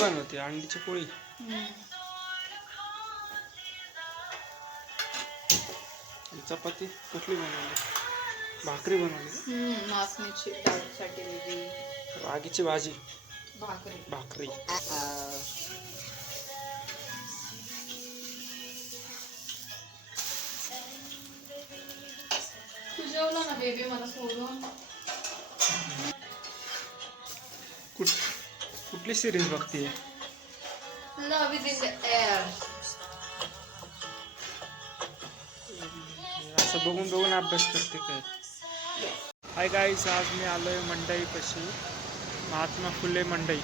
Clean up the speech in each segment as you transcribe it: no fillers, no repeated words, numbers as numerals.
बनवते अंडीची पोळी. चपाती कुठली बनवली? भाकरी बनवली. नाचणीची डाळीसाठी वेगळी, रागीची भाजी, भाकरी. तू जेवला ना बेबी मला सोडून? कुठली सिरीज बघतीये? Love is in the air. असं बघून बघून अभ्यास करते काय? हाय गाइस, आज मैं आलोय मंडई पशी, महात्मा फुले मंडई.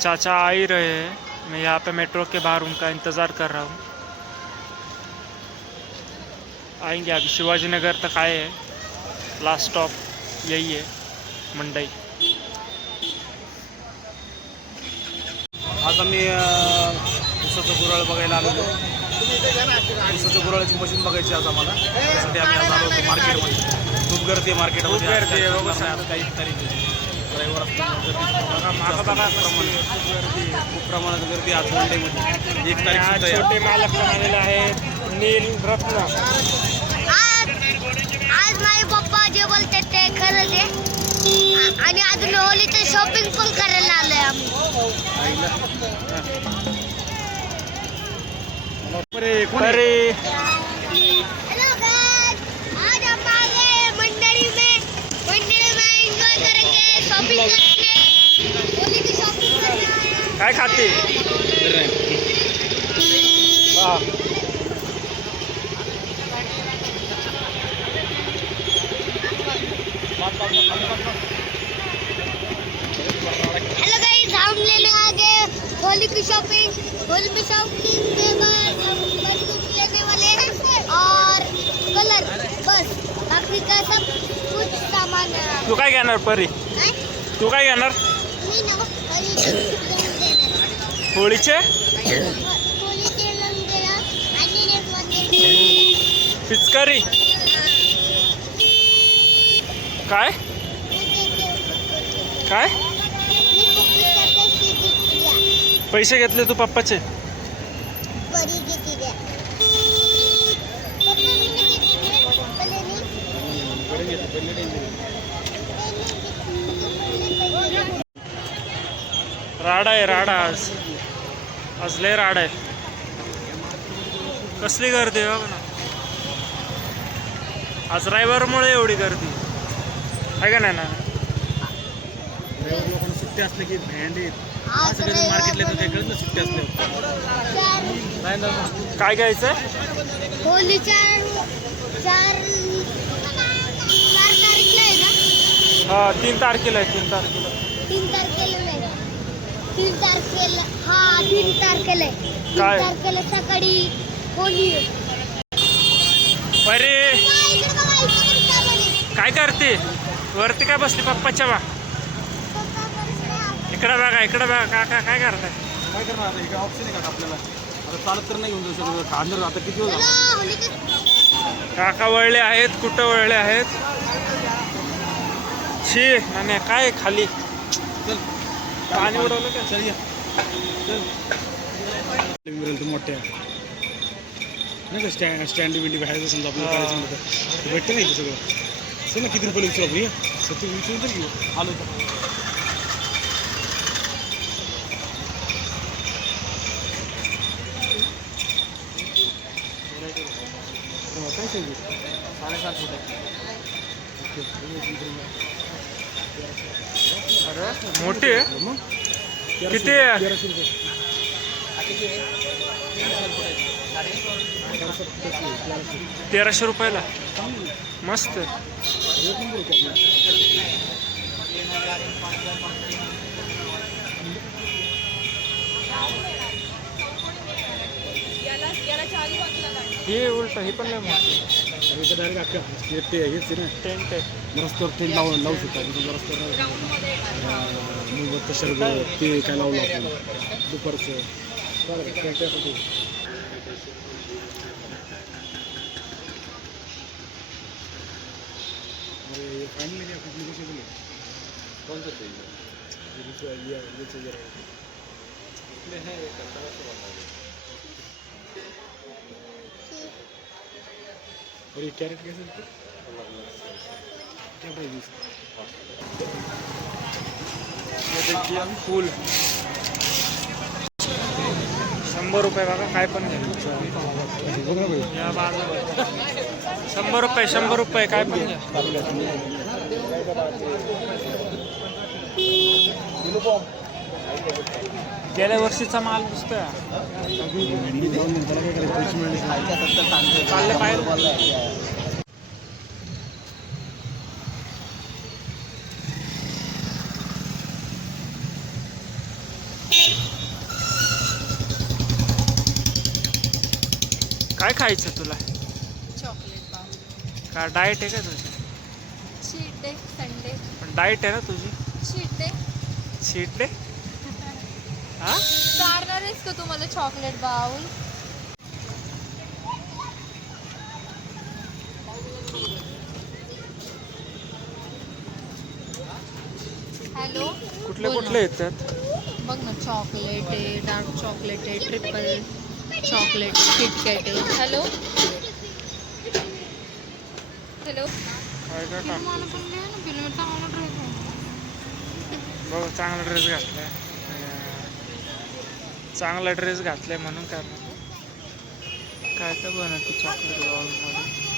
चाचा आ ही रहे हैं. मैं यहाँ पे मेट्रो के बाहर उनका इंतज़ार कर रहा हूँ. आएंगे अभी. शिवाजी नगर तक आए हैं. लास्ट स्टॉप यही है, मंडई. आज आम्ही ऊसाचं गुराळ बघायला आलेलो. ऊसाच्या गुराळाची मशीन बघायची आज आम्हाला. त्यासाठी आम्ही आज आलो होतो मार्केटमध्ये. खूप गर्दी आहे मार्केटमध्ये. खूप गर्दी आहे बघा. आज काही तारीख रविवार खूप प्रमाणात गर्दी आज मंडईमध्ये. 1 तारीख सुद्धा छोटे मालक पण आलेले आहेत. नील रत्न. आज माझे पप्पा जे बोलते ते खरंच आहे. आणि अजून होलीचं शॉपिंग पण करायला आलोय आम्ही. अरे हेलो गाइस, आज हम आ गए मंडई में एंजॉय करेंगे, शॉपिंग करेंगे, होली की शॉपिंग करेंगे. काय खाते? हेलो गाइस, हम लेने आ गए होली की शॉपिंग. होली की शॉपिंग के बाद हम बलून लेने वाले हैं और कलर, बस बाकी का सब कुछ सामान. तू काय घेणार परी? तू काय घेणार? मी ना होलीचे रंग होळीचे होलीचे रंग देणार आणि मध्ये पिचकारी. काय काय पैसे घेतले तू पप्पाचे? राडा आहे राडा. आज लय राडा आहे. कसली गर्दी आहे बघ ना. आज रविवारमुळे एवढी गर्दी आहे का नाही ना? लोकांना सुट्टी असले की भँड सगळं मार्केटला येतं. काही कळत सुट्टी असले काय घ्यायचं? होलीच्या 4 तारीखला आहे ना? हा 3 तारखेला आहे. 3 तारखेला. 3 तारखेला नाही. 3 तारखेला. हा 3 तारखेला आहे. 3 काय? तारखेला सकाळी होली आहे. अरे काय करते? वरती काय बसली पप्पाच्या बा? इकडं बघा, इकडं बघा. काका काय करताय? काय करणार आता? हे काय ऑप्शन आहे का आपल्याला? आता चालत तर नाही घेऊन जाऊ शकत. खाणार आता किती वेळ झाला? काका वळले आहेत. कुठं वळले आहेत? शी आणि काय खाली चल पाणी उडवलं का? चल या चल. मोठ्या नाही का स्टँड बिंडी बाहेर समजा आपल्याला करायचं म्हणतं ते भेटतं नाही ते सगळं. चल ना किती रुपये विचारू आपण? 70 विचारून तर घेऊ. आलो तर काय सांगू? 7.5 फूट आहे. अरे मोठी आहे. मग किती आहे? 1300 रुपये. 1300 रुपयाला. मस्त. हे उलट हे पण नाही मोठी. डायरेक्ट अख्खा ते हेच आहे ना. टेंट आहे. रस्त्यावर टेंट लावू शकता. रस्त्यावर तसं ते काय लावलं आपण दुपारचं त्यासाठी. फायनली काय कोणतं ये चाहिए और ये कैरेट कैसे देते? क्या प्राइस हे देखिए फूल 100 रुपये बघा काय पण घ्या बघ ना भाई या बाजूला 100 रुपये काय पण घ्या गेल्या वर्षीचा माल दिसतोय चालले पाहिजे काय खायचं तुला चॉकलेट बाउल का डाएट आहे का तुझी शीट डे संडे पण डाएट आहे ना तुझी शीट डे शीट डे हा चारणार आहेस का तुम्हाला चॉकलेट बाउल हॅलो कुठले कुठले येतात बघ ना चॉकलेट आहे डार्क चॉकलेट आहे ट्रिपल चॉकलेट किटकॅट आहे हॅलो हॅलो काय काय टाक मला पण द्या ना फिल्म चांगला ड्रेस बघ चांगला ड्रेस घातलाय चांगला ड्रेस घातलाय म्हणून काय काय काय बनवते चॉकलेट बाउलमध्ये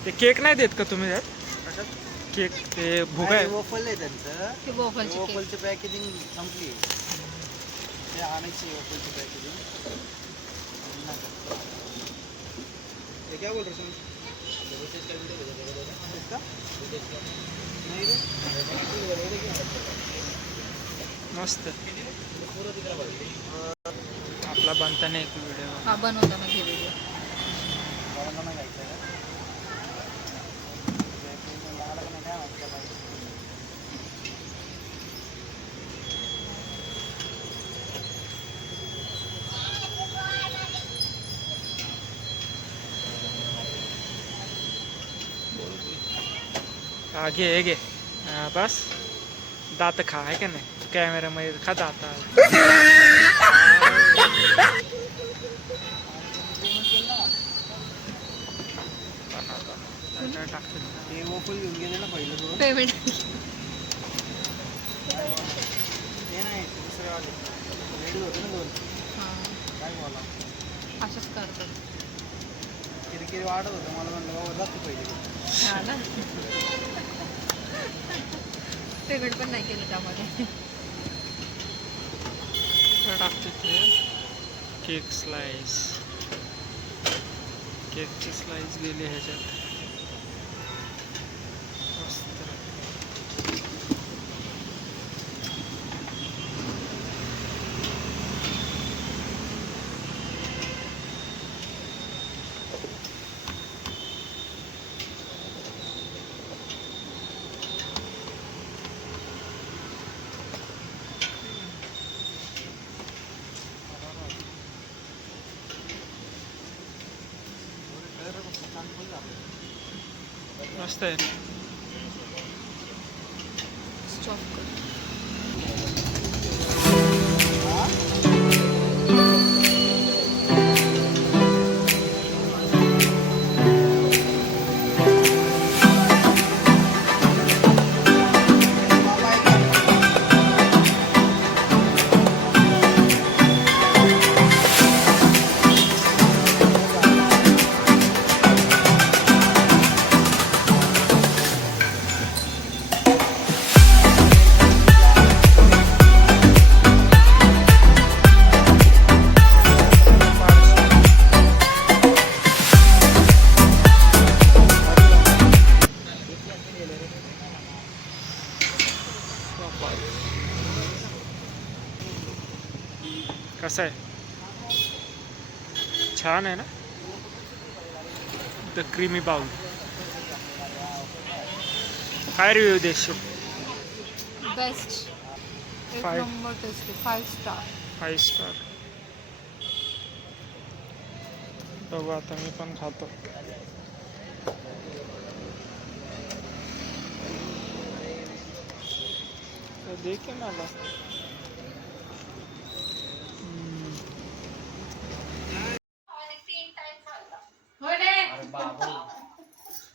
ते केक नाही देत का तुम्ही त्यात केक ते भुगा आहे वॉफल आहे त्यांचं ते वॉफलचे केक वॉफलची पॅकेजिंग संपली ते आणायची वॉफलची पॅकेजिंग ते काय बोल रहे मस्त आपला बनताना एक व्हिडिओ हा बनवताना घे व्हिडिओ हा घे हे घे हा, बस दात खा आहे का नाही कॅमेरामध्ये खा दात टाकते ते वॉफल घेऊन गेले ना पहिलं दोन पेमेंट ते नाही ते दुसरे वाले रेडी होते ना दोन काय बोला असंच करतो किरकिरी वाढत होतं मला म्हणलं बाबा जातो पहिले हा ना पेमेंट पण नाही केलं त्यामध्ये टाकते ते केक स्लाइस केकची स्लाइस गेली ह्याच्यात मस्त मस्त आहे स्टॉप कर कसं आहे छान आहे ना द क्रीमी बाउल काय रिव्ह्यू देशील? बेस्ट. एक Five. Number tasty. 5 star. 5 star. बघू आता मी पण खातो. दे की मला.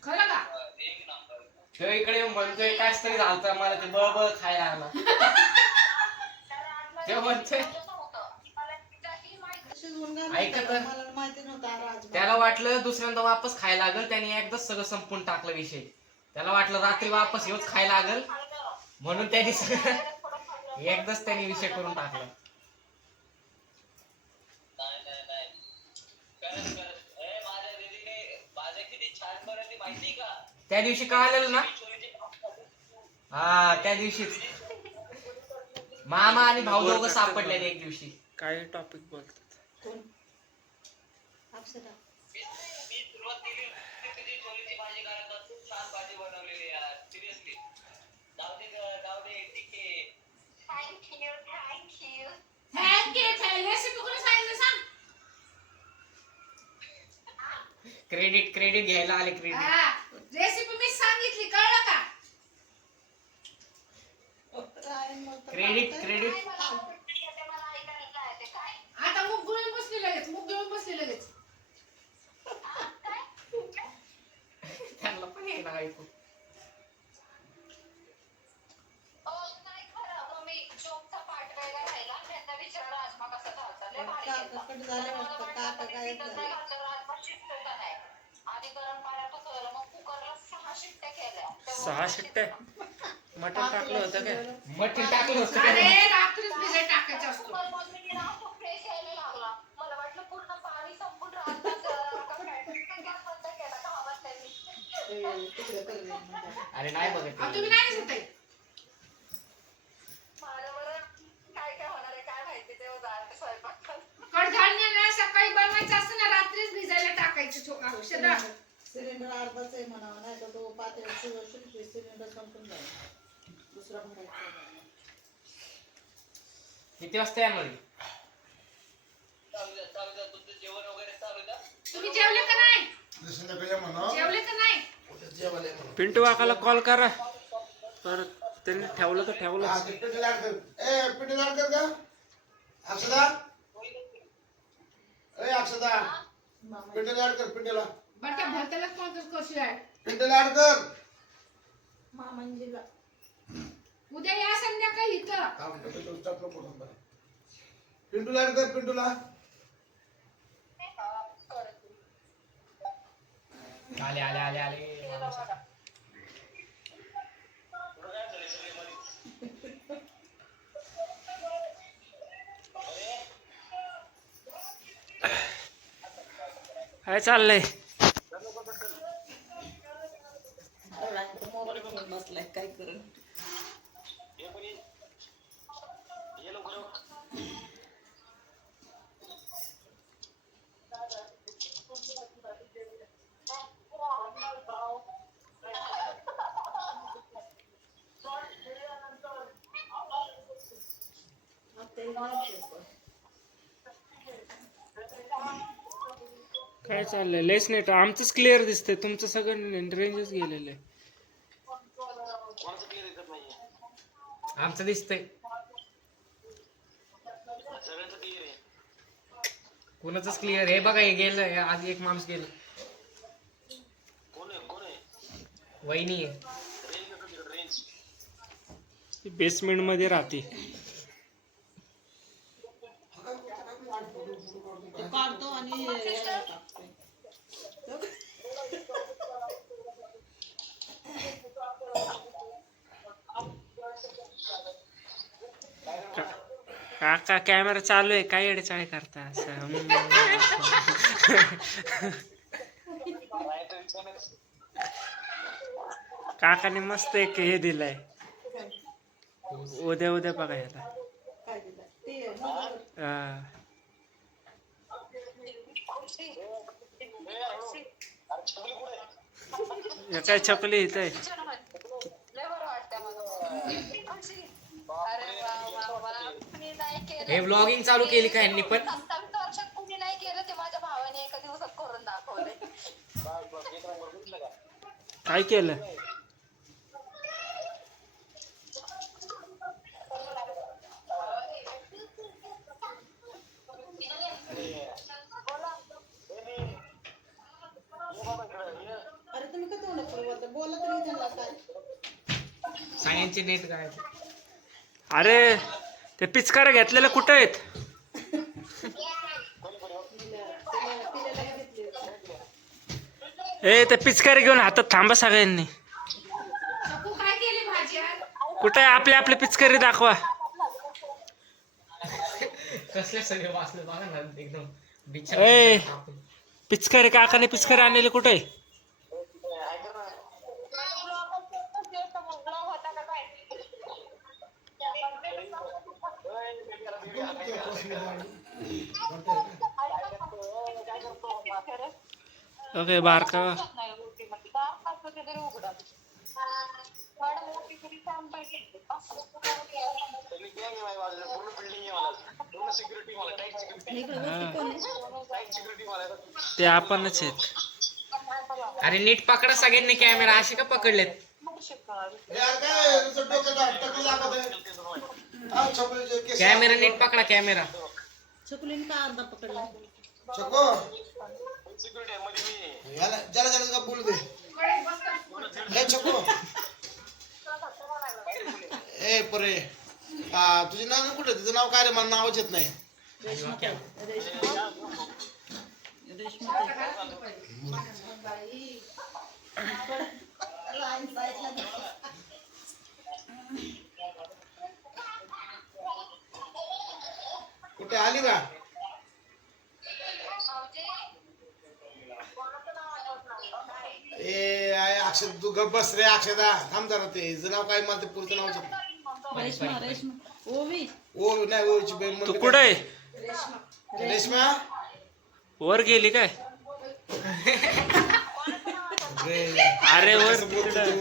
खरं का? तो इकडे येऊन म्हणतोय काय तरी झालं मला ते बळ खायला आला. ते म्हणतोय ऐकत त्याला वाटलं दुसऱ्यांदा वापस खायला लागल, त्याने एकदाच सगळं संपून टाकलं विषय. त्याला वाटलं रात्री वापस येऊच खायला लागल म्हणून त्यांनी सगळं एकदाच त्यांनी विषय करून टाकला. त्या दिवशी कळालेलं ना. हा त्या दिवशीच मामा आणि भाऊ दोघं सापडलेले एक दिवशी. काय टॉपिक बोलतात? क्रेडिट क्रेडिट घ्यायला आले. क्रेडिट रेसिपी मी सांगितली, कळलं का? क्रेडिट क्रेडिट आता मुग घेऊन बसली लगेच. मुग घेऊन बसली लगेच. त्यांना पण येणार ऐकू. सहा शिट्ट्या मटण टाकलं होतं काय? मटण टाकलं होतं अरे का? रात्रीच भिजत टाकायचं असतो. अरे नाही बघत अहो, तुम्ही नाही दिसत आहे. कडधान्य ना सकाळी बनवायचं असतं ना, रात्रीच भिजायला टाकायचं. औषध सिलेंडर अर्धाच आहे म्हणावं, नाही तर तो पातेल सिलेंडर संपून जाईल. दुसरा भरायचा. किती वाजता येणार? तुम्ही जेवले का नाही? जेवले का नाही? पिंटू काकाला कॉल करा. तर त्यांनी ठेवलं तर ठेवलं. बरं त्या भरत्याला कोण कशी आहे? मामांजीला उद्या या संध्याकाळी इथं. पिंटूला आले आले आले आले. काय चाललंय? मोबाईल घेऊन बसलाय, काय करेल. काय चाललंय? लेस नेट आमचंच क्लिअर दिसतंय, तुमचं सगळं रेंजच गेलेलं आहे. आमचं दिसतंय. कोणाचंच क्लिअर. हे बघा हे गेलं. आधी एक माणूस गेलं. वहिनी आहे. बेसमेंट मध्ये राहते. काढतो आणि टाकतो. काका कॅमेरा चालू आहे, काय येडेचाळे करता असं? काकाने मस्त एक हे दिलंय. उद्या उद्या बघायला. काय दिलं ते काय छपली इथं आहे. हे व्लॉगिंग चालू केली का यांनी पण? काय केलं? अरे तुम्ही का तोंड पुढे बोलता? बोला तरी त्यांना काय? सगळ्यांचे नेट काय अरे ते पिचकार घेतलेलं कुठं आहेत? ए ते पिचकारी घेऊन हातात थांबा सगळ्यांनी. कुठे आहे आपले आपले पिचकारी दाखवा. कसले सगळे वाचले बघा ना एकदम ए पिचकारी काकाने पिचकारी आणलेली कुठे आहे? ओके बारका ते आपणच आहेत. अरे नीट पकडा सगळ्यांनी कॅमेरा. असे का पकडलेत? कॅमेरा नीट पकडा कॅमेरा. चकुलीने का अर्धा पकडला? ज्याला बोलू दे. ए परे तुझे नाव कुठे? तुझं नाव काय रे? मला नावच येत नाही. कुठे आली का? ए अक्षय तू गप बस रे. अक्षदा थांब जरा. ते हिचं नाव काय? मला ते पुढचं नाव रेश्मा रेश्मा ओवी ओ नाही ओची बहीण तू म्हणते कुठे आहे? काय? रेश्मा वर गेली काय? अरे वर काय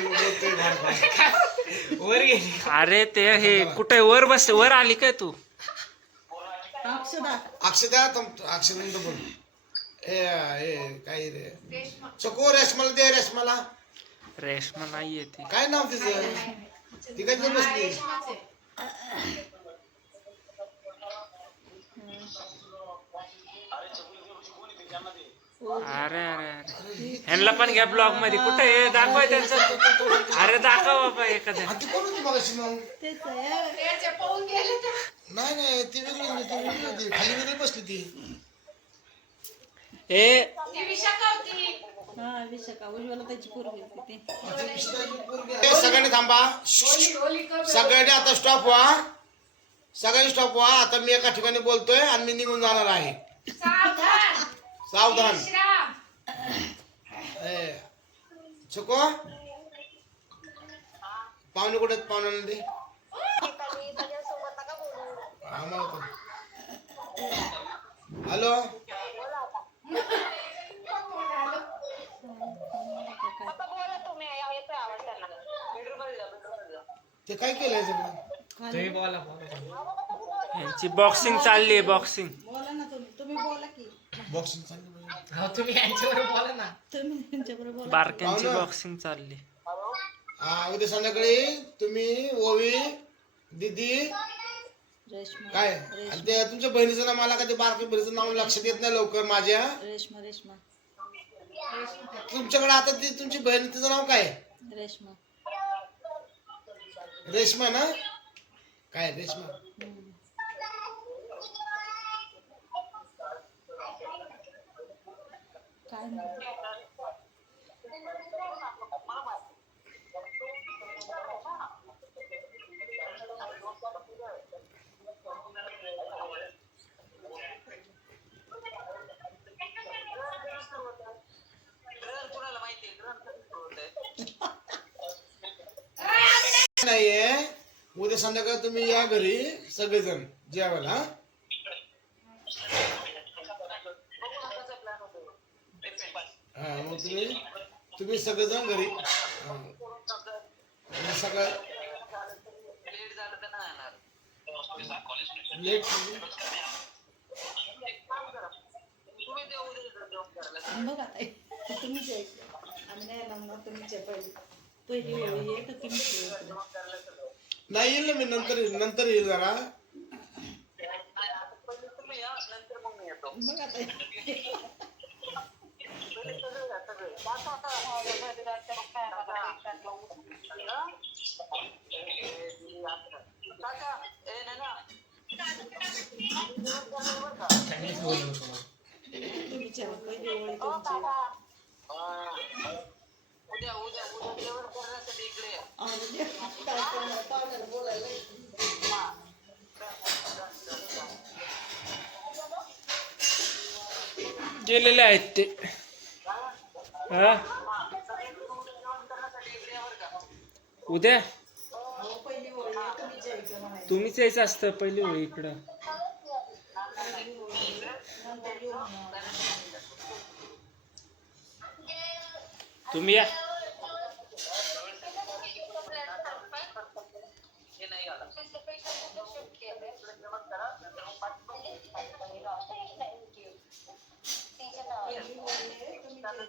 बोलतोय भारत? वर गेली. अरे ते हे कुठे वर बस वर आली काय तू? अक्षदा अक्षदा अक्षदा बोल. ए काय रे चको रेशमाला दे. रेशमाला रेशमा नाहीये ती. काय नाव तिचं? ती काय बसली? अरे अरे अरे ह्यांना पण घ्या ब्लॉग मध्ये. कुठे हे दाखवाय त्यांचं. अरे दाखव बाबा एखाद्या. ती कोण होती मगाशी मग? तेच नाही नाही ती वेगळी होती. ती वेगळी होती. खाली वेगळी बसली ती. ए हा विशाखा उज्ज्वला त्याची पोरगी होती ती. ए, सगळ्यांनी थांबा. सगळ्यांनी आता स्टॉप व्हा. सगळ्यांनी स्टॉप व्हा. आता मी एका ठिकाणी बोलतोय आणि मी निघून जाणार आहे. सावधान. चको पाहुणे कुठे? पाहुण्या दे. हॅलो ते काय केलंय सगळं? तुम्ही बोला बोला. यांची बॉक्सिंग चालली आहे. बॉक्सिंग. बोला ना तुम्ही बोला की. बॉक्सिंग चालली. हो तुम्ही यांच्यावर बोला ना. तुम्ही त्यांच्याबरोबर बोला. बारक्यांची बॉक्सिंग चालली. हा उद्या संध्याकाळी तुम्ही ओवी दीदी रेश्मा काय आणि ते तुमच्या बहिणीचं नाव मला का ते बारकी बहिणीचं नाव लक्षात येत नाही लवकर माझ्या. रेश्मा रेश्मा तुमच्याकडे आता ती तुमची बहीण तिचं नाव काय? रेश्मा रेश्मा ना? काय रेश्मा? काय नाही. नाहीये. उद्या संध्याकाळी तुम्ही या घरी सगळेजण जेवायला. हा मग तुम्ही सगळेजण घरी. हे सगळं लेट बघ आता तुम्हीच आहे. आम्ही नाही लावणार, तुम्हीच आहे पहिली होळी आहे तर तुम्हीच आहे. नाही येईल ना मी नंतर येईल जरा. बघ आता तुम्हीच आहे पहिली होळी तुमची. आणि काय करणार, पाहुण्याला बोलायला गेलेले आहेत ते. हा उद्या अहो, पहिली होळी आहे तुम्हीच यायचं म्हणायचं. तुम्हीच यायचं असतं पहिली होळी इकडं. पहिली होळी आहे, नंतर येऊ म्हणा. तुम्ही या. पहिली होळी आहे तुम्हीच यायचं.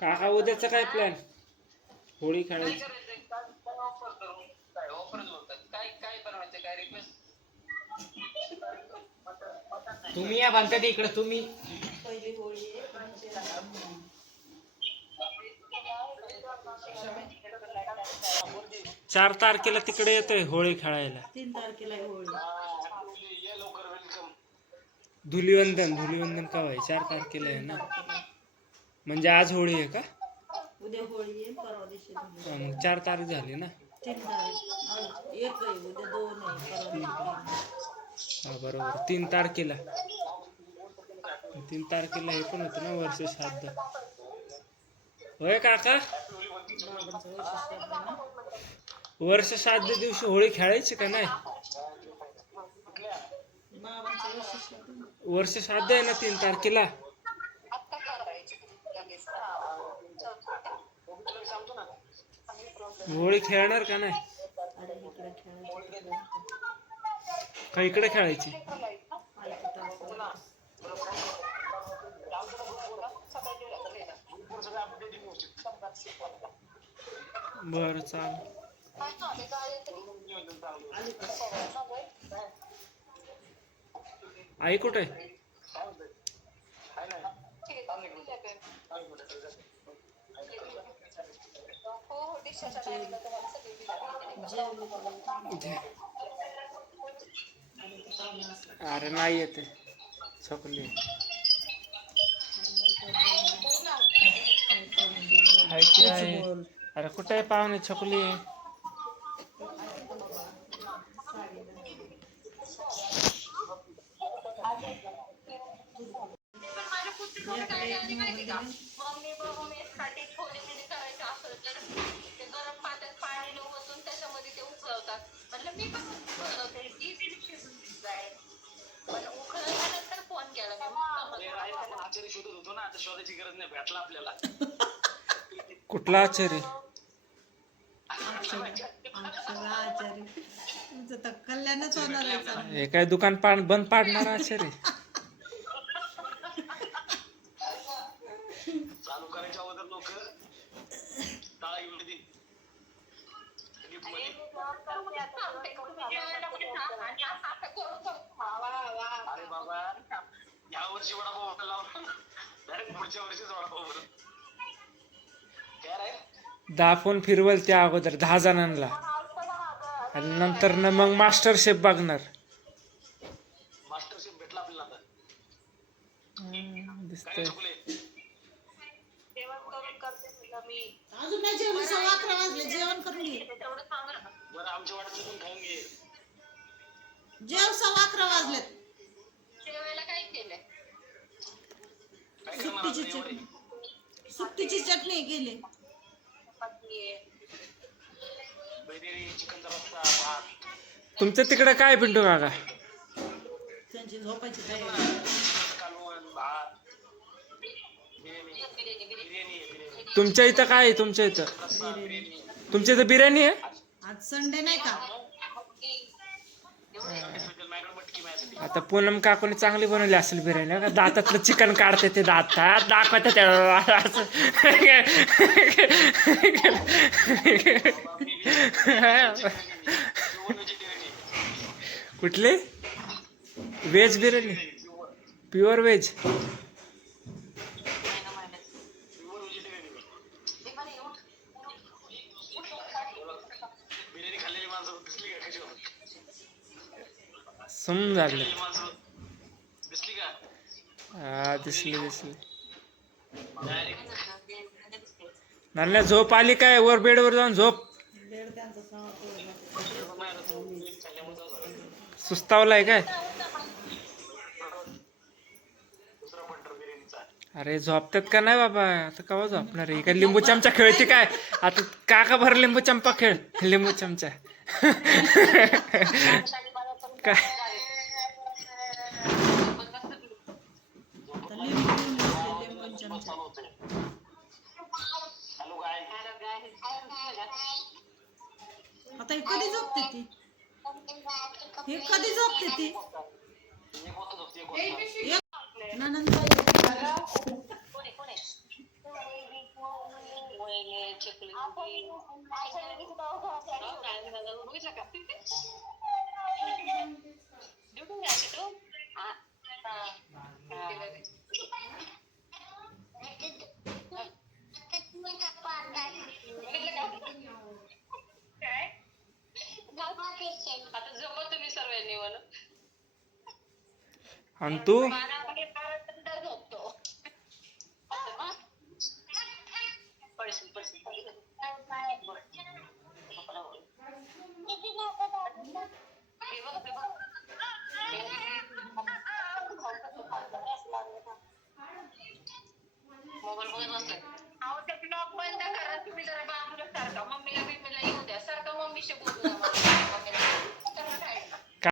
काका उद्याचा काय प्लॅन? होळी खेळायची. तुम्ही या बांधता इकडे तुम्ही. पहिली होळी आहे तुमची आहे. 4 तारखेला तिकडे येतोय होळी खेळायला. 3 तारखेला आहे होळी. धुलिवंदन का आहे? 4 तारखेला आहे ना. म्हणजे आज होळी आहे का? उद्या होळी आहे, परवा दिवशी होळी. हा, मग 4 तारीख झाली ना. 3 तारीख आज एक आहे, उद्या 2 आहे, परवा दिवशी. हा बरोबर. 3 तारखेला. 3 तारखेला हे पण होतं ना वर्ष श्राद्ध. होय काका? बाबांचं वैशिष्ट्य आहे ना. वर्ष श्राद्ध दिवशी होळी खेळायची का नाही? बाबांचं वैशिष्ट्य आहे ना. वर्ष श्राद्ध आहे ना 3 तारखेला. होळी खेळणार का नाही? अरे इकडे खेळायचं, का इकडे खेळायची? बर चाल. आई कुठे आहे? अरे नाही येते छकुली. आहे. अरे कुठे आहे पाहुणे छकुली? कुठला आचार्य? आचार्य तुमचं तर कल्याणच होणार आहे चांगलं. हे काय दुकान बंद पाडणार आचार्य? चालू करायच्या अगोदर लोक टाळा घेऊन देतील. अरे बाबा या वर्षी वडापाव लावून डायरेक्ट पुढच्या वर्षीच वडापाव बनवून काय रे. 10 फोन फिरवल त्या अगोदर 10 जणांना आणि नंतर न मग मास्टर शेफ बघणार. मास्टर शेफ भेटला आपल्याला आता. दिसतंय. अजून नाही जेवण, 11:15 वाजले, जेवण करून घे. बरं आमच्या वाड्यात चुकून खाऊन घे. जेव, 11:15 वाजलेत. काय करणार आता एवढे? सुट्टीची चटणी केली. बैरेरी, चिकनचा रस्सा, भात. तुमच्या तिकडे काय पिंटू काका? त्यांची झोपायची तयारी. कालवण, भात, बिर्याणी, बिर्याणी, बिर्याणी. तुमच्या इथं काय आहे? तुमच्या इथं बिर्याणी आहे? आज संडे नाही का? आता पूनम काकूने चांगली बनवली असेल बिर्याणी का? दातातलं चिकन काढते ते दातात दाखवते ते असं. कुठली व्हेज बिर्याणी? Pure veg. समजालं. हा दिसली. नाल्या झोप आली काय? वर बेडवर जाऊन झोप. सुस्तावलाय काय? अरे झोपतात का नाही बाबा? आता केव्हा झोपणार आहे? काय लिंबू चमचा खेळते काय? आता काका भर लिंबू चंपा खेळ. लिंबू चमचा काय? आता हे कधी झोपते ती? ननंद आणि तू